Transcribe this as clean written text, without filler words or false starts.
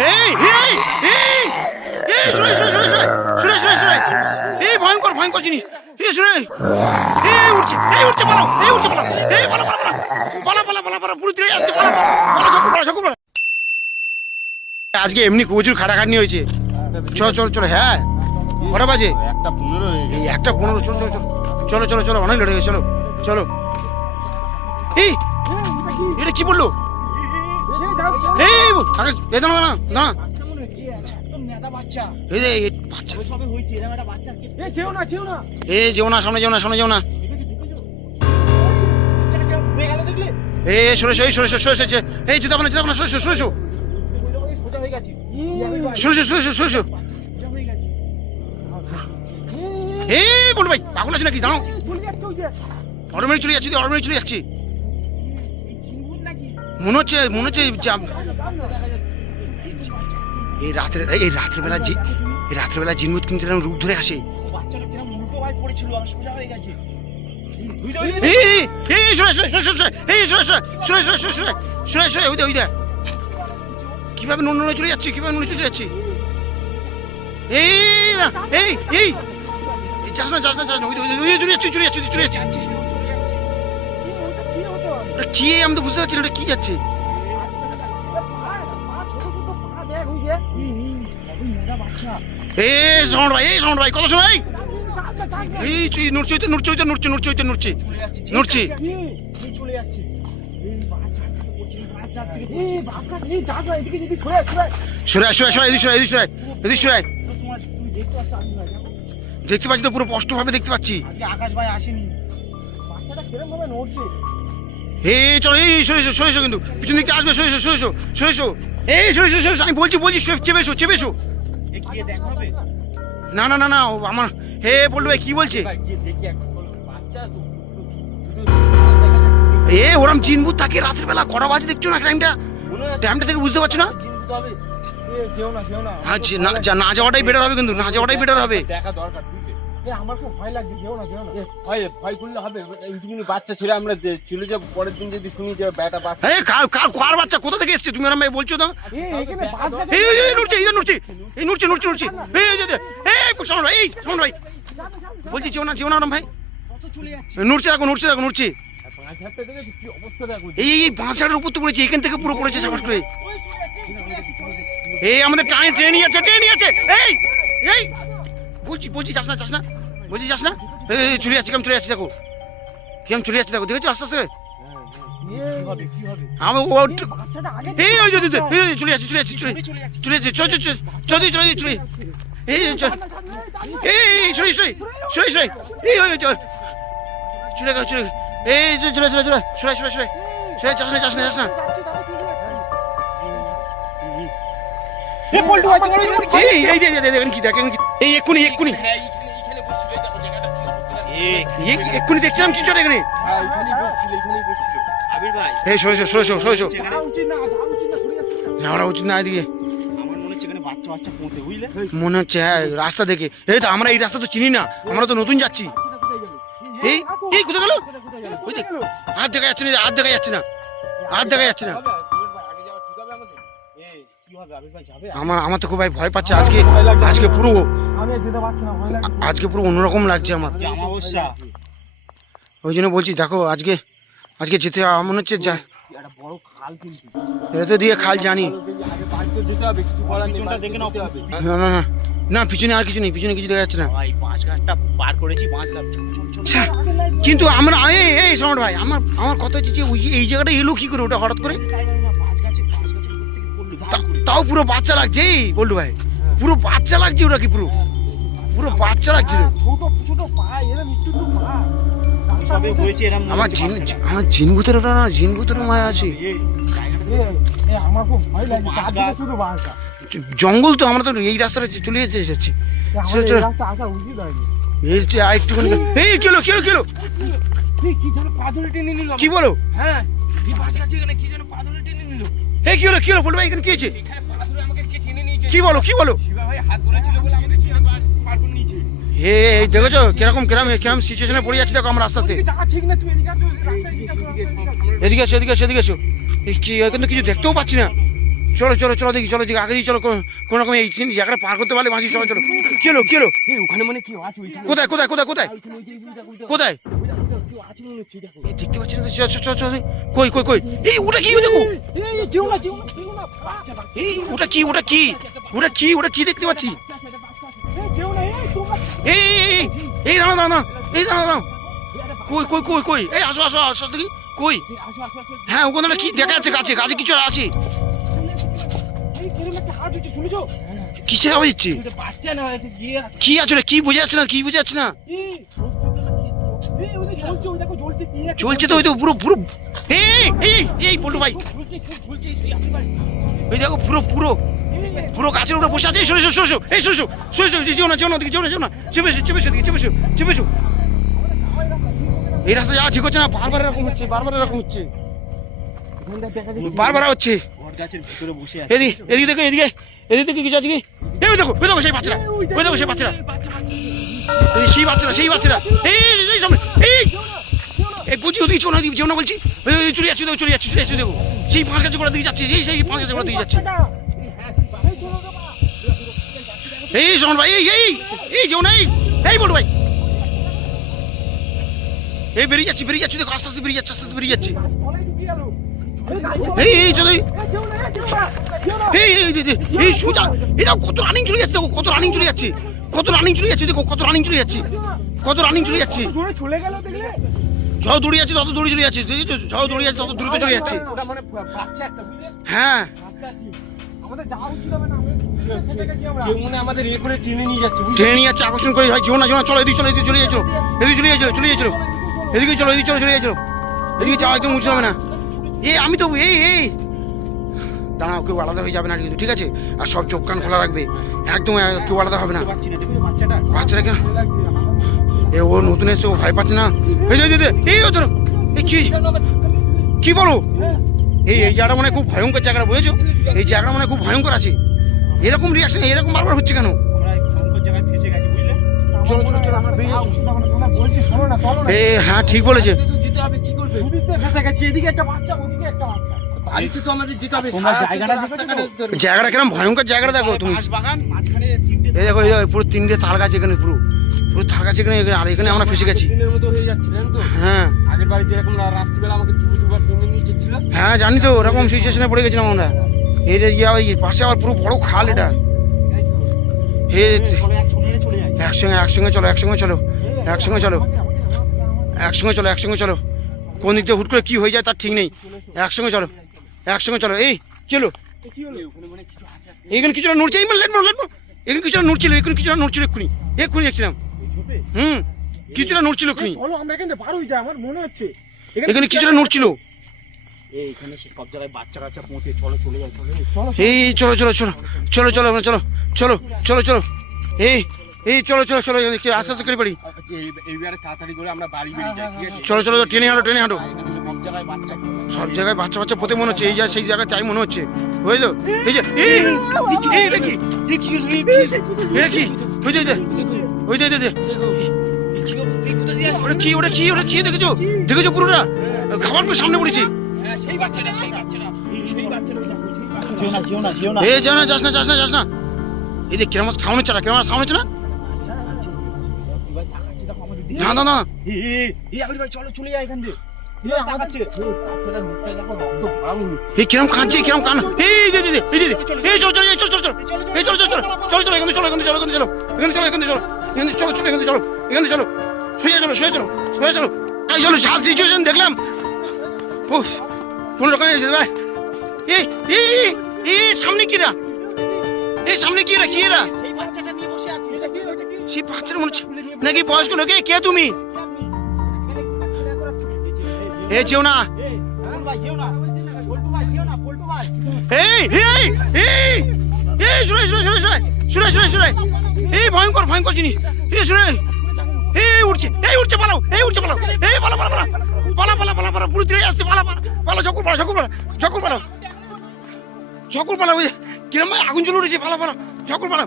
এই এই এই এই শুনে শুনে শুনে শুনে শুনে এই ভয়ঙ্কর ভয়ঙ্কর জিনিস এই শুনে এই উঠছে পালাও এই উঠছে পালাও এই পালা পালা পালা পালা পালা পালা পুরো দিকে যাচ্ছে পালা পালা ঝকু পালা আজকে এমনি প্রচুর খাটাখাটনি হয়েছে চলো চলো চলো হ্যাঁ কটা বাজে 1:15 এই 1:15 চলো চলো চলো চলো চলো অনেক লেট হয়ে গেছে চলো চলো এই এটা কি বললো এই কাকে এ দাঁড়া দাঁড়া দাঁড়া এই যে বাচ্চা এই যেও না সামনে যেও না সামনে যেও না এই সরে সরে সরে সরে সরে এই জুতা বানা সরে সরে সরে সরে সরে সরে এই বল ভাই পাগল আছে নাকি দাঁড়াও অটোমেটিক চলে যাচ্ছি অটোমেটিক চলে যাচ্ছি মনে হচ্ছে এই রাত্রেবেলা জিনভূত কিন্তু রূপ ধরে আসে কিভাবে নুন চলে যাচ্ছে কিভাবে নুন চলে যাচ্ছে এই যাস না চলে যাচ্ছে কি আমি তো বুঝতে পারছি না কি যাচ্ছে এই সাউন্ড ভাই কত সময় এই নড়ছি দেখতে পাচ্ছি তো পুরো স্পষ্ট ভাবে দেখতে পাচ্ছি আকাশ ভাই আসেনি এই চলো এই সরেছো কিন্তু পিছন দিকে আসবে সরেছো এই সরেছো আমি বলছি চেপেছো না আমার হে বললো ভাই কি বলছে এ ওরম চিনবুত থাকে রাতের বেলা কটা বাজে দেখছো না টাইমটা থেকে বুঝতে পারছো না আচ্ছা না যাওয়াটাই বেটার হবে কিন্তু না যাওয়াটাই বেটার হবে দেখা দরকার আমার খুব ভয় লাগছে যেও না ভয় করলে হবে এইটুকুনি বাচ্চা ছেড়ে আমরা চলে যাব পরের দিন যদি শুনি যে বেটা বাচ্চা আরে কার বাচ্চা কোথা থেকে এসেছে তুমি আরাম ভাই বলছো তো এই নড়ছে এই সামনে ভাই বলছি যেও না আরাম ভাই নড়ছে দেখো এই বাঁশাটার উপর তো পড়েছে এখান থেকে পুরো পড়েছে সাবাস করে এই আমাদের ট্রেনই আছে এই বলছি যাস না বলছি যাস না এই চলে যাচ্ছি দেখো কেমন চলে যাচ্ছে দেখো দেখেছো আস্তে আস্তে আমি চলে যাচ্ছি চলে এই চলে যাস না এক্ষুনি দেখছিলাম কিছু এখানে যাওয়া উচিত না এদিকে মনে হচ্ছে হ্যাঁ রাস্তা দেখে এই তো আমরা এই রাস্তা তো চিনি না আমরা তো নতুন যাচ্ছি এই কোথায় গেল হাত দেখা যাচ্ছে না আমার তো খুব ভাই ভয় পাচ্ছে আজকে পুরো অন্যরকম লাগছে আমার ওই জন্য বলছি দেখো আজকে যেতে মনে হচ্ছে এটা তো দিয়ে খাল জানি না পিছনে আর কিছু নেই পিছনে কিছু দেখা যাচ্ছে না কিন্তু আমরা এই সাউন্ড ভাই আমার কথা হচ্ছে যে এই জায়গাটা এলো কি করে ওটা হঠাৎ করে তাও পুরো বাচ্চা লাগছে বললু ভাই পুরো বাচ্চা লাগছে ওটা কি পুরো বাচ্চা লাগছিল আমার জিনভূতের ওটা না জিনভূতের মায়া আছে জঙ্গল তো আমরা তো এই রাস্তাটা চলে যাচ্ছি কি বলো কি হলো বলবো এখানে কি হয়েছে কি বলো দেখেছো কিরকম সিচুয়েশনে পড়ে যাচ্ছে দেখো আমরা আস্তে আস্তে এদিকে এসো এখানে কিছু দেখতেও পাচ্ছি না চলো চলো চলো দেখি চলো দেখি আগে দিয়ে চলো কোনো রকম এই জায়গাটা পার করতে পারলে বাঁচি চলো চলো কেলো কেলো ওখানে মানে কি আছে কোথায় কোথায় কোথায় কোথায় কোথায় আছে মনে হচ্ছে দেখো এই দেখতে পাচ্ছি না তো চল চল চল কই কই কই এই ওটা কি দেখো এই যেও না বাচ্চা এই ওটা কি ওটা কি ওটা কি ওটা কি দেখতে পাচ্ছি যেও না এই এই এই দাঁড়া দাঁড়া এই দাঁড়া দাঁড়া কই কই কই কই এই আসো আসো আসো দেখি কই আসো হ্যাঁ ওখানে কি দেখা যাচ্ছে গাছে গাছে কিছু আছে এই কেরম একটা হাত হচ্ছে শুনেছো কিসের আওয়াজ হচ্ছে এটা বাচ্চা না এটা গিয়ে আছে কি আছে রে? কি বোঝা যাচ্ছে না কি বোঝা যাচ্ছে না এই ওই জ্বলছে ওই দেখো জ্বলছে কি একটা চলছে তো ওই তো পুরো পুরো এই এই এই পল্টু ভাই জ্বলছে সেই আশেপাশে ওই দেখো পুরো পুরো পুরো গাছের উপরে বসে আছে সরে সরে সরে এই সরে সরে সরে যেও না যেও না দিকে যেও না যেও না চেপে চেপে দিকে চেপে চেপে এই রাস্তা যাওয়া ঠিক হচ্ছে না বারবার এরকম হচ্ছে বারবার এরকম হচ্ছে বারবার হচ্ছে ওর গাছের ভিতরে বসে আছে এদিকে এদিকে দেখো এদিকে এদিকে দেখো কিছু আছে কি এই দেখো ওই দেখো সেই বাচ্চারা ওই দেখো সেই বাচ্চারা সেই বাচ্চারা সেই বাচ্চারা এই এই সামনে এই এই বুঝি ওদিকে চলো ওদিকে যেও না বলছি ওই চলে যাচ্ছে চলে যাচ্ছে চলে যাচ্ছে দেখো সেই পাঁচ গাছে গোড়া দিকে যাচ্ছে এই সেই পাঁচ গাছে গোড়া দিকে যাচ্ছে এই শোন ভাই এই এই এই যেও না এই বড় ভাই এই বেরিয়ে যাচ্ছে দেখো আস্তে আস্তে বেরিয়ে যাচ্ছে এই এই চলো এই এই এই সোজা এই দেখো কত রানিং চলে যাচ্ছে দেখো কত রানিং চলে যাচ্ছে দেখো কত রানিং চলে যাচ্ছে দূরে চলে গেল দেখলে যত দৌড়ে যাচ্ছে তত দৌড়ে চলে যাচ্ছে দেখেছো যত দৌড়ে যাচ্ছে তত দ্রুত চলে যাচ্ছে ওটা মানে বাচ্চা একটা বুঝলে হ্যাঁ বাচ্চা আছে আমাদের যাওয়া উচিত হবে না কেউ মনে হয় আমাদের এ করে টেনে নিয়ে যাচ্ছে বুঝলে ট্রেনে নিয়ে যাচ্ছে আকর্ষণ করে ভাই যেও না চলো এদিকে চলো চলে যাচ্ছিল এদিকে চলো চলে যাচ্ছিল এদিকে যাওয়া একদম উচিত হবে না এই আমি তো এই দাঁড়াও কেউ আলাদা হয়ে যাবে না কিন্তু ঠিক আছে আর সব চোখ কান খোলা রাখবে একদম কেউ আলাদা হবে না বাচ্চারা কেন এ ও নতুন এসে ও ভয় পাচ্ছে না এই ও ধরো এই কি বলো এই জায়গাটা মানে খুব ভয়ঙ্কর জায়গাটা বুঝেছো এই জায়গাটা মানে খুব ভয়ঙ্কর আছে এরকম রিয়াকশন এরকম বারবার হচ্ছে কেন আমরা ভয়ঙ্কর জায়গায় ফেসে গেছি বুঝলে চলো আমরা বেরিয়ে আসি বলছি শোনো না চলো না হ্যাঁ ঠিক বলেছে যেতে হবে কি করবে ওদিকে ফেসে গেছি এদিকে একটা বাচ্চা ওদিকে একটা বাচ্চা বাড়িতে তো আমাদের যেতে হবে তোমরা জায়গাটা কিরকম ভয়ঙ্কর জায়গাটা দেখো তুমি বাগান মাঝখানে এই দেখো পুরো তিনটে তাল গাছ এখানে পুরো তাল গাছ এখানে আর এখানে আমরা ফেসে গেছি দিনের মতো হয়ে যাচ্ছে জানেন তো হ্যাঁ আগের বাড়ি যেরকম রাত্রিবেলা আমাকে দুবার টেনে নিয়ে যাচ্ছিল হ্যাঁ জানি তো ওরকম সিচুয়েশনে পড়ে গেছিলাম আমরা এই পাশে আবার পুরো বড় খাল এটা একসঙ্গে চলো কোন দিক দিয়ে হুট করে কি হয়ে যায় তার ঠিক নেই একসঙ্গে চলো এই কি হলো এখানে কিছুটা নড়ছে এখানে কিছুটা নড়ছিল এক্ষুনি দেখছিলাম কিছুটা নড়ছিল এক্ষুনি চলো আমরা এখানে বার হয়ে যাই আমার মনে হচ্ছে এখানে কিছুটা নড়ছিল এইখানে সব জায়গায় বাচ্চা কাচ্চা পৌঁছে চলে যায় এই চলো এই চলো আস্তে আস্তে করে পারি এইবারে তাড়াতাড়ি করে আমরা বাড়ি বেরিয়ে যাই ঠিক আছে চলো ট্রেনে হাঁটো সব জায়গায় বাচ্চা সব জায়গায় বাচ্চা পথে মনে হচ্ছে এই যা সেই জায়গায় তাই মনে হচ্ছে বুঝলো এই যে এটা কি ওটা কি দেখেছো পুরোটা খাবার করে সামনে পড়েছি সেই বাচ্চাটা যাস না এই যে কিরম সাউন্ড হচ্ছে না না চলো চলে যাই এখান দিয়ে এই কিরম কাঁদছে কিরম কান এই চল সিচুয়েশন দেখলাম কোন রকম ভাই এই সামনে কিরা সেই বাচ্চাটা নিয়ে বসে আছে সেই বাচ্চাটা মনে হচ্ছে নাকি বয়স্ক লোকে কে তুমি এ যেও না শুনে এই ভয়ঙ্কর জিনিস শুনে উঠছে পালাও পালা পুরো দিকে আসছে পালা ঝকর পালা কিরম আগুন জ্বলে উঠেছে পালা ঝকর পালা